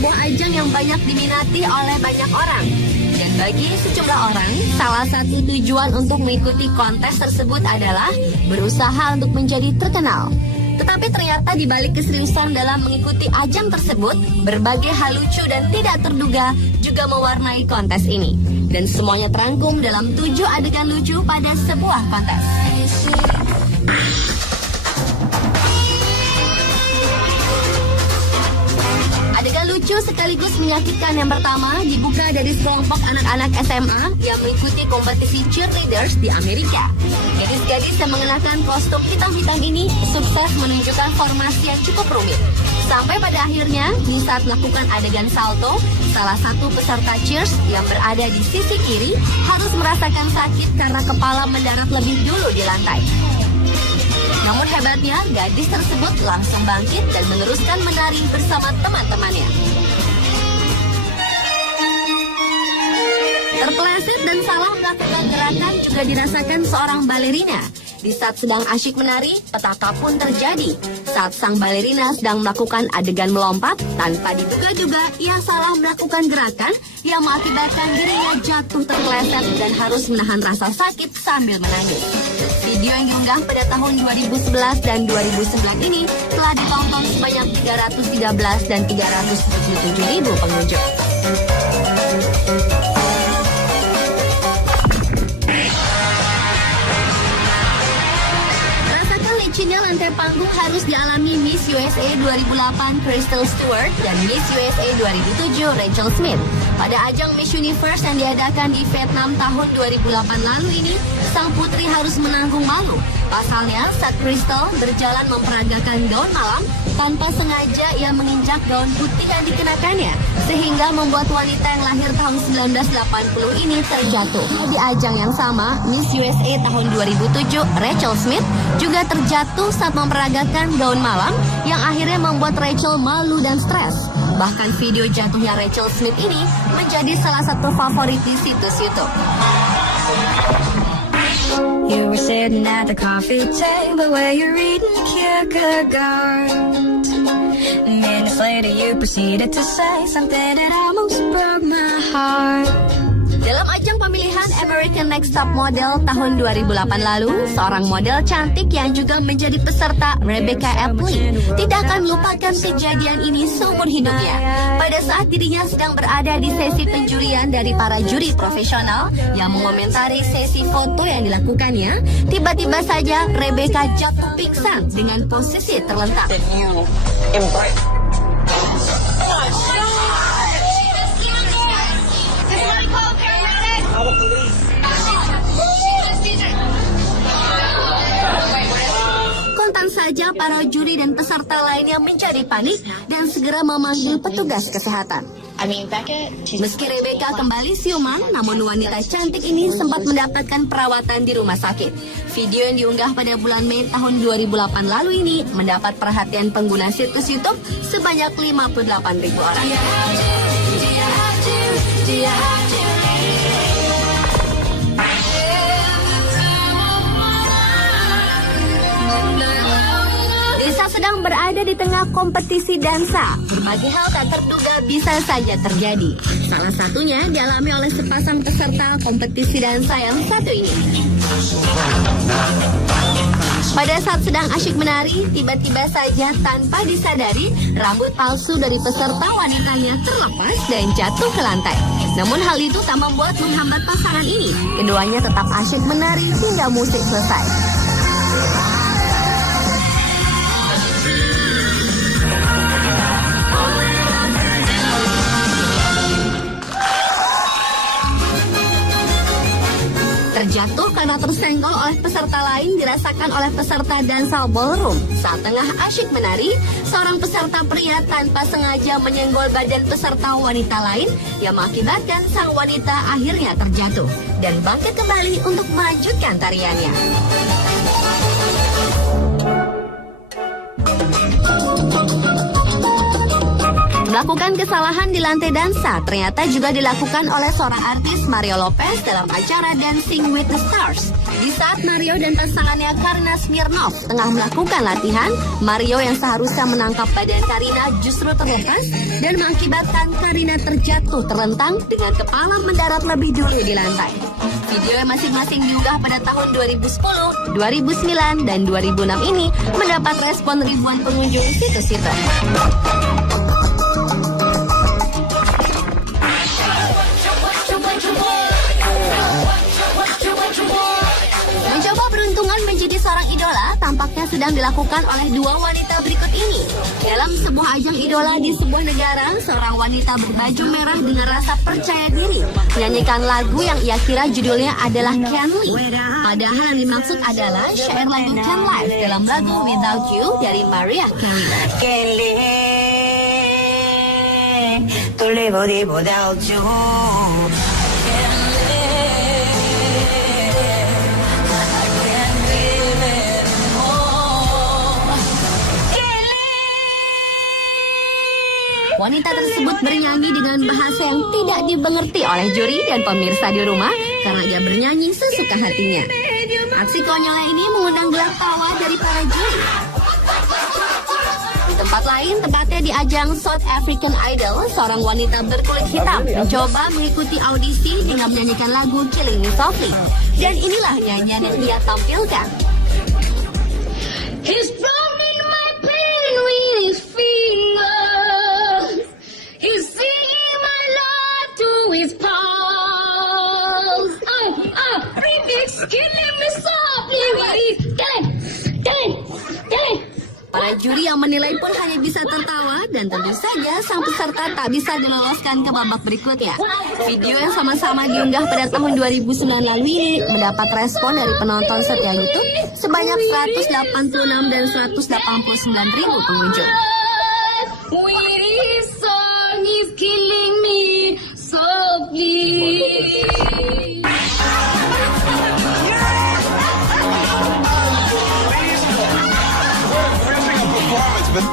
sebuah ajang yang banyak diminati oleh banyak orang. Dan bagi sejumlah orang, salah satu tujuan untuk mengikuti kontes tersebut adalah berusaha untuk menjadi terkenal. Tetapi ternyata di balik keseriusan dalam mengikuti ajang tersebut, berbagai hal lucu dan tidak terduga juga mewarnai kontes ini. Dan semuanya terangkum dalam 7 adegan lucu pada sebuah kontes. Adegan lucu sekaligus menyakitkan yang pertama dibuka dari sekelompok anak-anak SMA yang mengikuti kompetisi cheerleaders di Amerika. Gadis-gadis yang mengenakan kostum hitam-hitam ini sukses menunjukkan formasi yang cukup rumit. Sampai pada akhirnya, di saat melakukan adegan salto, salah satu peserta cheers yang berada di sisi kiri harus merasakan sakit karena kepala mendarat lebih dulu di lantai. Namun hebatnya, gadis tersebut langsung bangkit dan meneruskan menari bersama teman-temannya. Terpeleset dan salah melakukan gerakan juga dirasakan seorang balerina. Di saat sedang asyik menari, petaka pun terjadi. Saat sang balerina sedang melakukan adegan melompat, tanpa diduga-duga ia salah melakukan gerakan yang mengakibatkan dirinya jatuh terpeleset dan harus menahan rasa sakit sambil menangis. Video yang diunggah pada tahun 2011 dan 2009 ini telah ditonton sebanyak 313 dan 377 ribu pengunjung. Licinnya lantai panggung harus dialami Miss USA 2008 Crystal Stewart dan Miss USA 2007 Rachel Smith. Pada ajang Miss Universe yang diadakan di Vietnam tahun 2008 lalu ini, sang putri harus menanggung malu. Pasalnya, saat Crystal berjalan memperagakan gaun malam, tanpa sengaja ia menginjak gaun putih yang dikenakannya, sehingga membuat wanita yang lahir tahun 1980 ini terjatuh. Di ajang yang sama, Miss USA tahun 2007 Rachel Smith juga terjatuh saat memperagakan gaun malam yang akhirnya membuat Rachel malu dan stres. Bahkan video jatuhnya Rachel Smith ini menjadi salah satu favorit di situs YouTube. You were sitting at the coffee table where you're reading Kierkegaard. Minutes later you proceeded to say something that almost broke my heart. Dalam ajang pemilihan American Next Top Model tahun 2008 lalu, seorang model cantik yang juga menjadi peserta, Rebecca Appley, tidak akan melupakan kejadian ini seumur hidupnya. Pada saat dirinya sedang berada di sesi penjurian dari para juri profesional yang mengomentari sesi foto yang dilakukannya, tiba-tiba saja Rebecca jatuh pingsan dengan posisi terlentang. Kontan saja para juri dan peserta lainnya menjadi panik dan segera memanggil petugas kesehatan. Meski Rebecca kembali siuman, namun wanita cantik ini sempat mendapatkan perawatan di rumah sakit. Video yang diunggah pada bulan Mei tahun 2008 lalu ini mendapat perhatian pengguna situs YouTube sebanyak 58.000 orang. Desa sedang berada di tengah kompetisi dansa. Berbagai hal tak terduga bisa saja terjadi. Salah satunya dialami oleh sepasang peserta kompetisi dansa yang satu ini. Pada saat sedang asyik menari, tiba-tiba saja tanpa disadari, rambut palsu dari peserta wanitanya terlepas dan jatuh ke lantai. Namun hal itu tak membuat menghambat pasangan ini. Keduanya tetap asyik menari hingga musik selesai. Terjatuh karena tersenggol oleh peserta lain dirasakan oleh peserta dansa ballroom. Saat tengah asyik menari, seorang peserta pria tanpa sengaja menyenggol badan peserta wanita lain yang mengakibatkan sang wanita akhirnya terjatuh dan bangkit kembali untuk melanjutkan tariannya. Melakukan kesalahan di lantai dansa ternyata juga dilakukan oleh seorang artis Mario Lopez dalam acara Dancing with the Stars. Di saat Mario dan pasangannya Karina Smirnov tengah melakukan latihan, Mario yang seharusnya menangkap badan Karina justru terlepas dan mengakibatkan Karina terjatuh terlentang dengan kepala mendarat lebih dulu di lantai. Video yang masing-masing diunggah pada tahun 2010, 2009, dan 2006 ini mendapat respon ribuan pengunjung situs-situs. Mencoba beruntungan menjadi seorang idola tampaknya sedang dilakukan oleh dua wanita berikut ini. Dalam sebuah ajang idola di sebuah negara, seorang wanita berbaju merah dengan rasa percaya diri menyanyikan lagu yang ia kira judulnya adalah Can't Live. Padahal yang dimaksud adalah syair lagu Can't Live dalam lagu Without You dari Mariah Carey. Can't live, to live without you. Wanita tersebut bernyanyi dengan bahasa yang tidak dimengerti oleh juri dan pemirsa di rumah karena dia bernyanyi sesuka hatinya. Aksi konyolnya ini mengundang gelak tawa dari para juri. Di tempat lain, tepatnya di ajang South African Idol, seorang wanita berkulit hitam mencoba mengikuti audisi dengan menyanyikan lagu Killing Me Softly. Dan inilah nyanyian yang dia tampilkan. He's drumming my pain with his fingers. He's singing my life to his pulse. Remix, killing me softly. Para juri yang menilai pun hanya bisa tertawa dan tentu saja sang peserta tak bisa diloloskan ke babak berikutnya. Video yang sama-sama diunggah pada tahun 2009 lalu ini mendapat respon dari penonton setia YouTube sebanyak 186 dan 189 ribu pengunjung. With his song, he's killing me softly.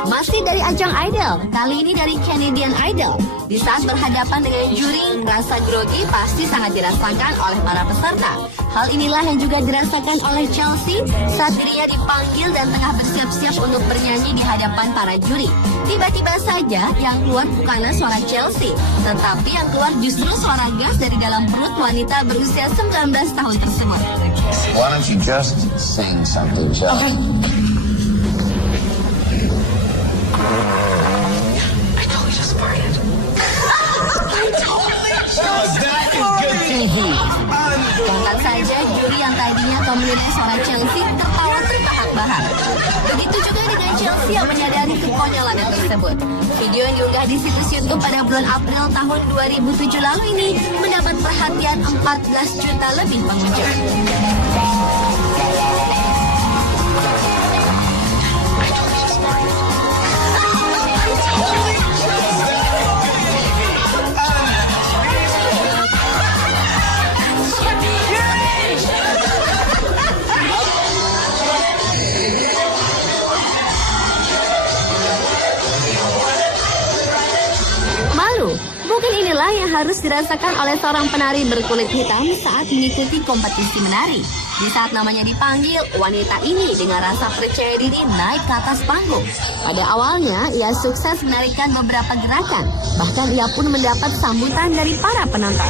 Masih dari ajang Idol, kali ini dari Canadian Idol. Di saat berhadapan dengan juri, rasa grogi pasti sangat dirasakan oleh para peserta. Hal inilah yang juga dirasakan oleh Chelsea saat dirinya dipanggil dan tengah bersiap-siap untuk bernyanyi di hadapan para juri. Tiba-tiba saja yang keluar bukanlah suara Chelsea, tetapi yang keluar justru suara gas dari dalam perut wanita berusia 19 tahun tersebut. Why don't you just sing something, Chelsea? Bahkan saja juri yang tadinya menilai suara Chelsea tertawa terbahak-bahak. Begitu juga dengan Chelsea yang menyadari kekonyolan tersebut. Video yang diunggah di situs YouTube pada bulan April tahun 2007 lalu ini mendapat perhatian 14 juta lebih pengunjung. Mungkin inilah yang harus dirasakan oleh seorang penari berkulit hitam saat mengikuti kompetisi menari. Di saat namanya dipanggil, wanita ini dengan rasa percaya diri naik ke atas panggung. Pada awalnya, ia sukses menarikan beberapa gerakan. Bahkan ia pun mendapat sambutan dari para penonton.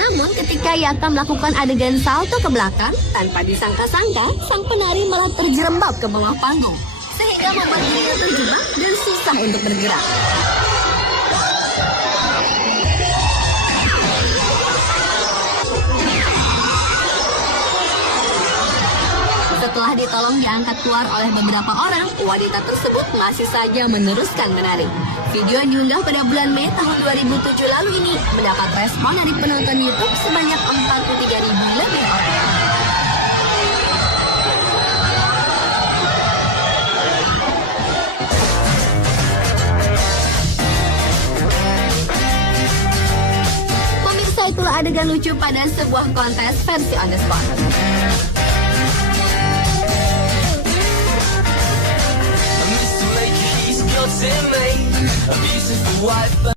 Namun ketika ia akan melakukan adegan salto ke belakang, tanpa disangka-sangka, sang penari malah terjerembab ke bawah panggung. Sehingga membuat dirinya terjebak dan susah untuk bergerak. Setelah ditolong diangkat keluar oleh beberapa orang, wanita tersebut masih saja meneruskan menari. Video yang diunggah pada bulan Mei tahun 2007 lalu ini mendapat respon dari penonton YouTube sebanyak 43.000 lebih orang. Pemirsa, itulah adegan lucu pada sebuah kontes versi on the spot. ultimate, a beautiful wife.